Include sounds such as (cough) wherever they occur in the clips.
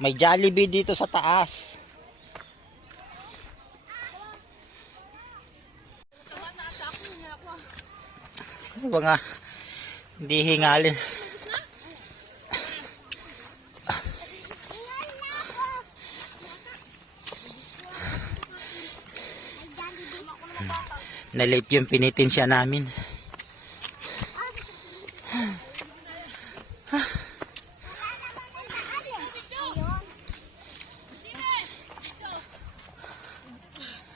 May Jollibee dito sa taas. Ano nga? Hindi hingalin. Na-late yung pinitensya namin.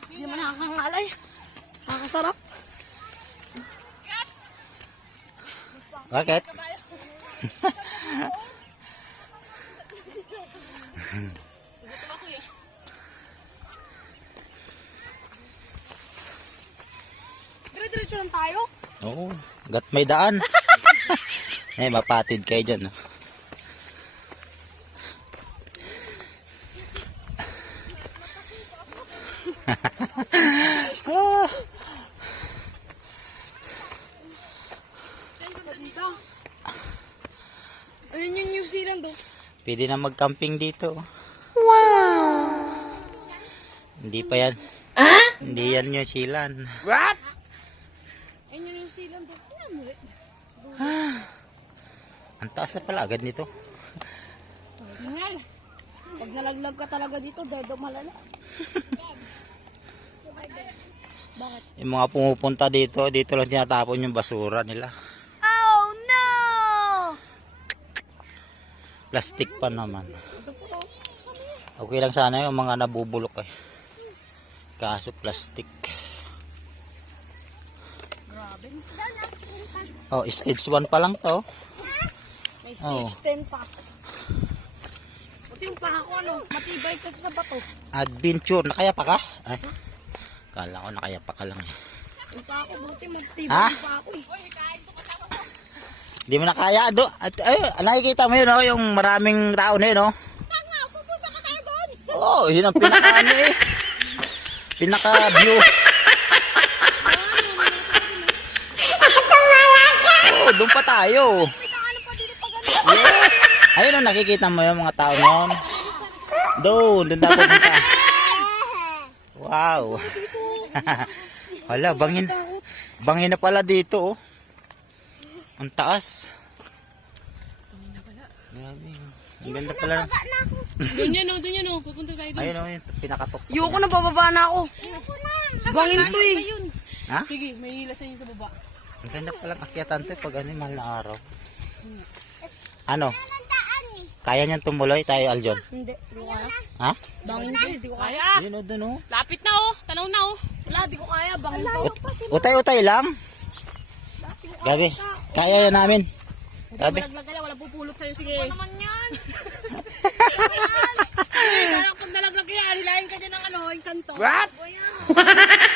Hindi mo nakakangalay. Nakakasarap. Bakit? Dire-diretso lang tayo. Oo. Gat may daan. (laughs) eh, mapatid kayo dyan. oh. Ah. Ayun yung New Zealand oh. Pwede na mag-camping dito. Wow! Hindi pa yan. Hindi yan New Zealand. Ayun yung New Zealand oh. Ano mo eh? Ang taas na pala agad nito. Ganyan. Pag nalaglag ka talaga dito, dedo malala. Bakit? Yung mga pumupunta dito, dito lang tinatapon yung basura nila. Oh no! Plastic pa naman. Oh. Okay lang sana yung mga nabubulok eh. Kaso plastic. Grabe. Oh, stage 1 pa lang to. Oh. 10 pa. Buti yung paa ko ano, matibay kasi sa bato. Adventure. Nakaya pa ka? Ay. Kala ko nakaya pa ka lang eh. Yung paa ko, buti matibay Ha? yung paa ko eh. Hindi mo na kaya do. At ay, nakikita mo yun oh, yung maraming tao na yun oh. Tanga, pupunta ka tayo doon! Oh, yun ang pinaka ano eh. Pinaka view. Oh, doon pa tayo. Ano pa dito pag ano? Yes. Ayun oh, nakikita mo yung mga tao noon. Doon, doon dapat punta. Wow. (laughs) Wala, bangin. Bangin na pala dito oh. Ang taas. Grabe. Ang ganda pala. Doon yan o, doon yan o. Pupunta tayo doon. Ayun oh, yung pinakatok. Ayoko na, bababa na ako. Bangin to eh. Ha? Sige, may hila sa inyo sa baba. Ang ganda palang akyatan to pag ano, mahal na araw. Ano? Kaya niyan tumuloy tayo, Aljon? Hindi, di ko kaya. Ha? Bangin to eh, di ko kaya. Ayun o, dun o. Lapit na oh, tanaw na oh. Wala, di ko kaya, bangin. Ut- Utay-utay lang. Gabi, kaya yan namin. Gabi. Malaglag ka lang, wala pupulot sa'yo, sige. Ano naman yan? Eh, (laughs) parang pag nalaglag kaya, alilayin ka dyan ng ano, yung kanto. What? (laughs)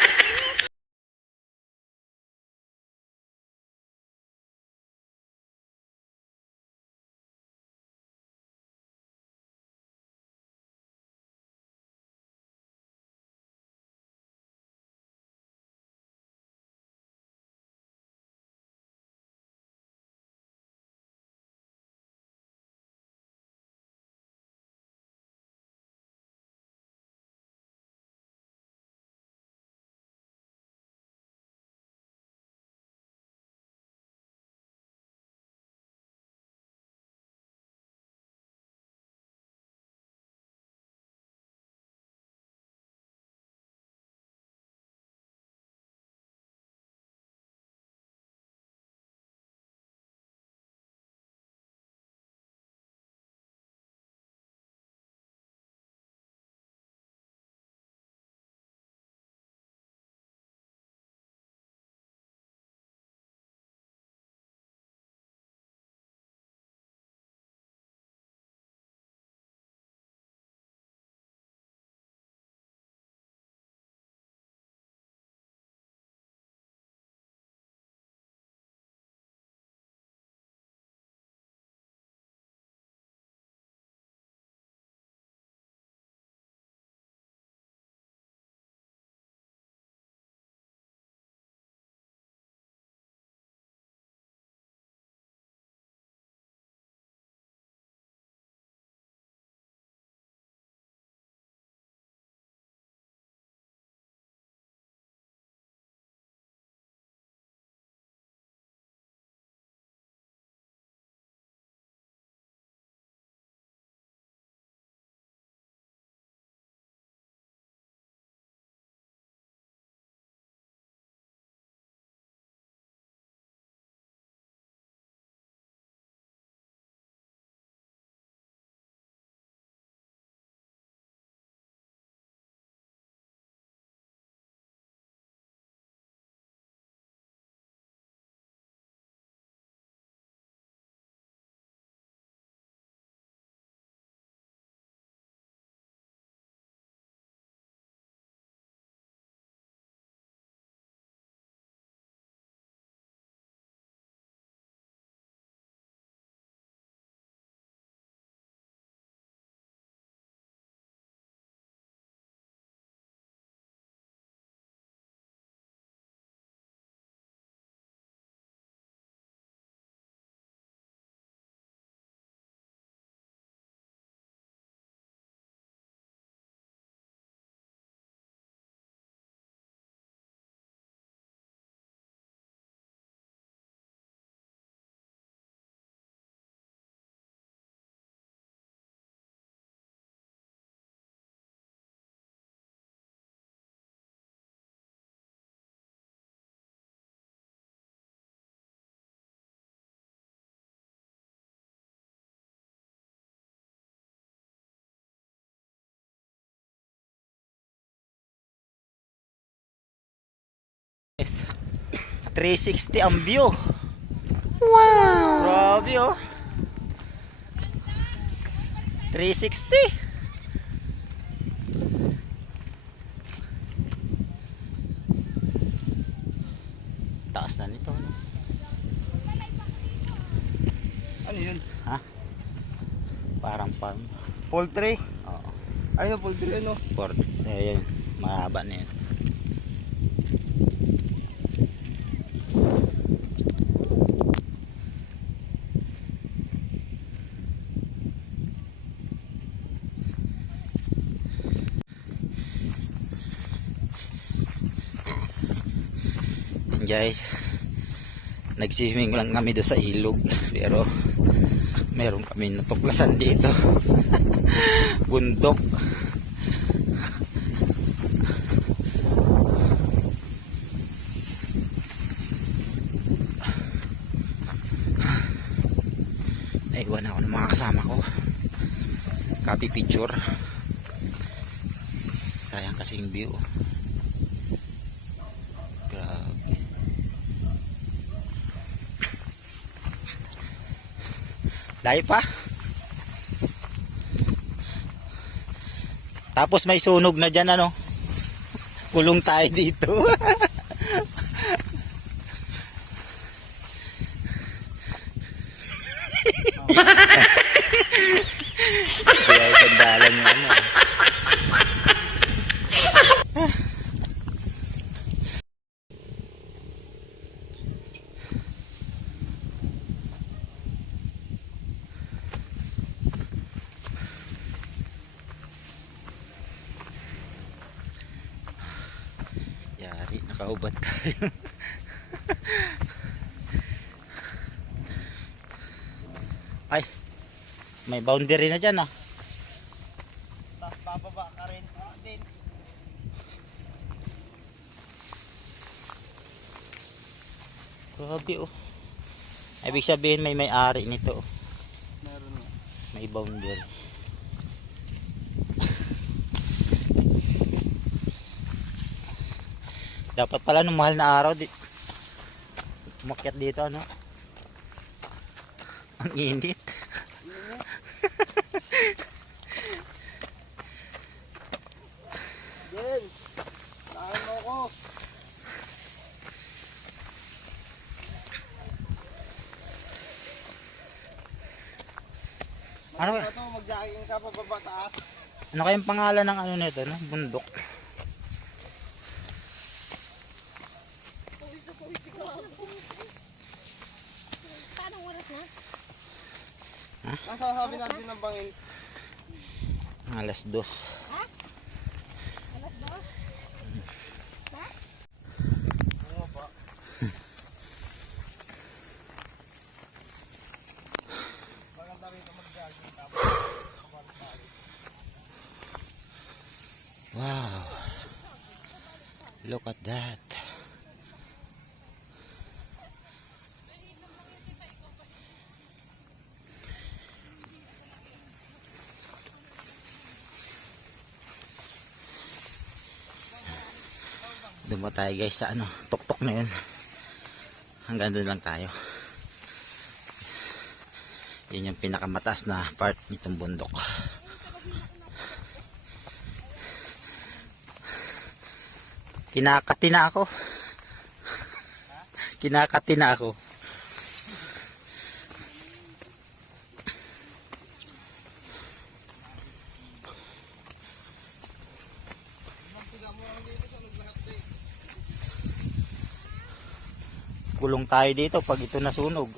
360 ang view. Wow! Grabe oh. 360. Taas na nito. ano? Ano yun? Ha? Parang farm. Poultry? Oo. Ayun, poultry ano? Port. Eh, yun. Mahaba na yun. Guys, nag-swimming lang kami doon sa ilog pero meron kami natuklasan dito. (laughs) Bundok. Naiwan ako ng mga kasama ko. Copy picture. Sayang kasing view grabe layo pa. Tapos may sunog na dyan ano? Kulong tayo dito (laughs) Kaya sandalan mo ano. Yari, nakaubad tayo. (laughs) Ay, may boundary na dyan ah. Tapos bababa ka rin. Tapos din. Grabe oh. Ibig sabihin may may-ari nito. oh. Meron. May boundary. Dapat pala nung mahal na araw di umakyat dito ano. (laughs) Ang init. Jen! Saan mo ko? Ano Ano to? Mag-jogging ka pababa taas. Ano kayang pangalan ng ano nito, no? Bundok. Pawis na pawis ko. Paano oras na? Nasa sabi natin ng bangin. Alas dos. Alas ba? Ano ba? Maganda rito mag-jogging tapos Wow. Look at that. Ba tayo guys sa ano, tuktok na yun. Hanggang doon lang tayo. Yun yung pinakamataas na part nitong bundok. Kinakati na ako. (laughs) Kinakati na ako. Kulong tayo dito pag ito nasunog.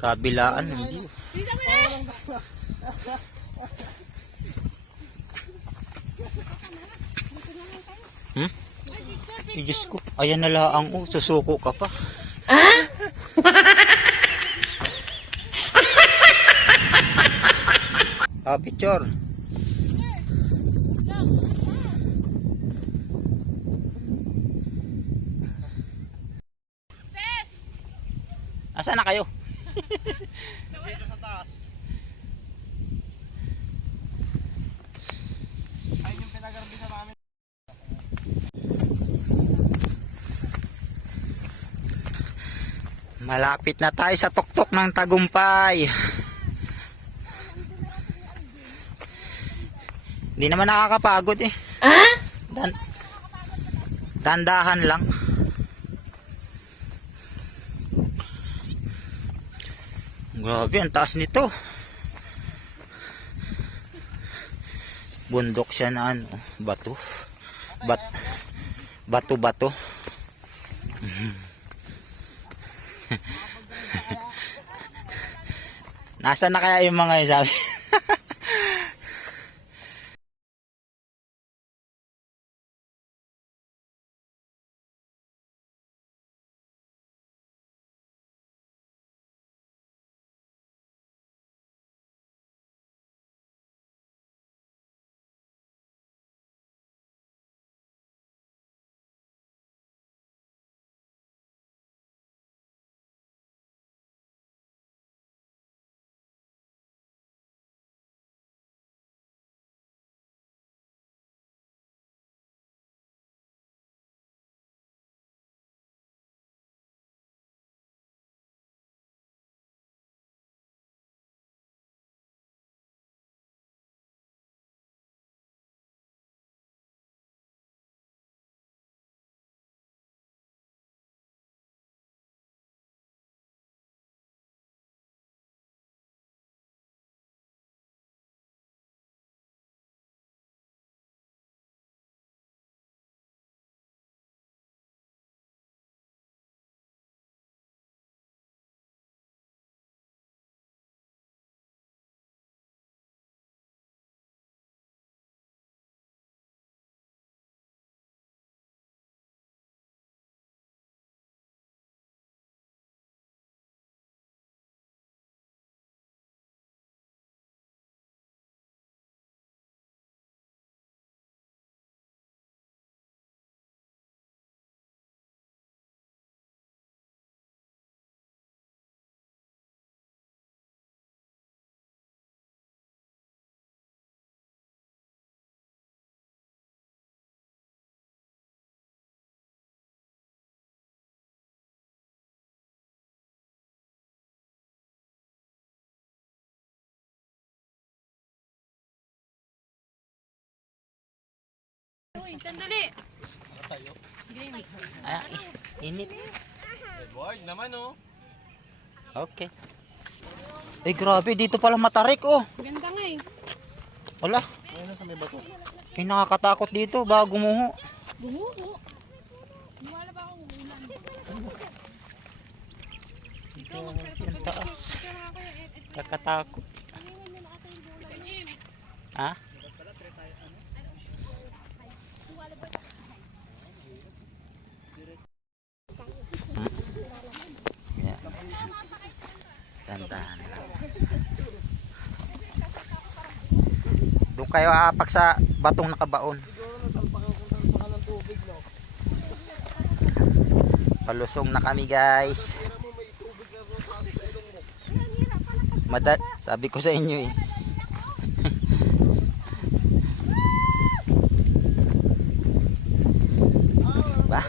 Kabilaan, hindi. Hmm? Ay, Diyos ko. Ayan na laang oh. Susuko ka pa. Ah? picture. Asa na kayo? Dito sa taas. Ayun yung pinagarbi sa namin. Malapit na tayo sa tuktok ng tagumpay. Hindi naman nakakapagod eh. Ah? Dan dandahan lang. Grabe, ang taas nito. Bundok siya na ano, bato. Bat bato bato. (laughs) Nasaan na kaya yung mga yun sabi? Uy, sandali. Ah, init. Boy, naman oh. Okay. Eh grabe, dito pala matarik oh. Ganda nga eh. Wala. Ano sa may bato? Eh nakakatakot dito bago gumuho. Bumubo. Wala ba akong ulan? Ikaw magsabi Ang taas. Nakatakot. Ha? Hmm? Yeah. Dandahan lang. Doon kayo aapak sa batong nakabaon. Palusong na kami guys. Madad, sabi ko sa inyo eh. (laughs) ba?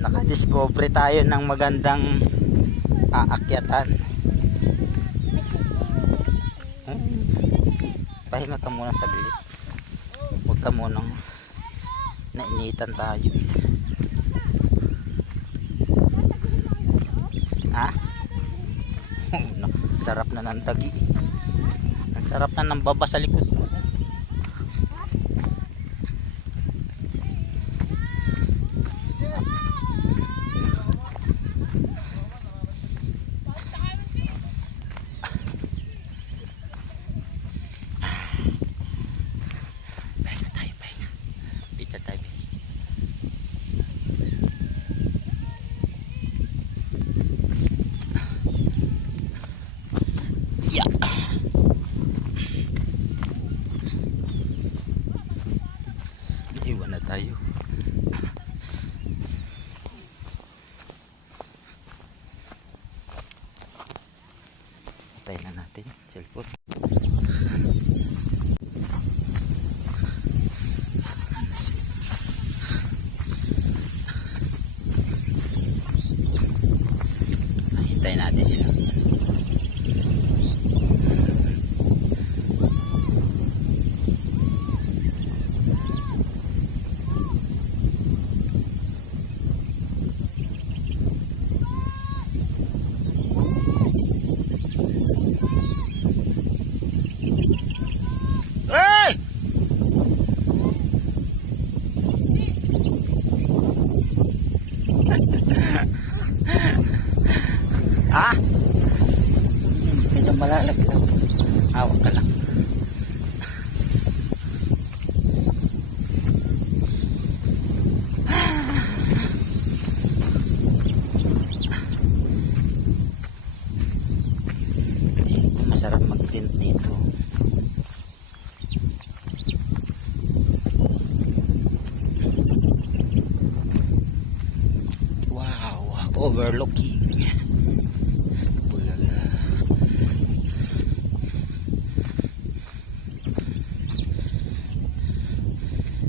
Nakadiscover tayo ng magandang aakyatan. Hmm. Pahinga ka muna saglit. Huwag ka munang nainitan tayo. Ha? (laughs) Sarap na ng tagi. Ang sarap na ng baba sa likod ko. Pahinga tayo, pahinga. Pita tayo. Yeah. Iwan na tayo. Patay na natin yung cellphone. Ayun. Hintayin natin sila. Hey! Ah!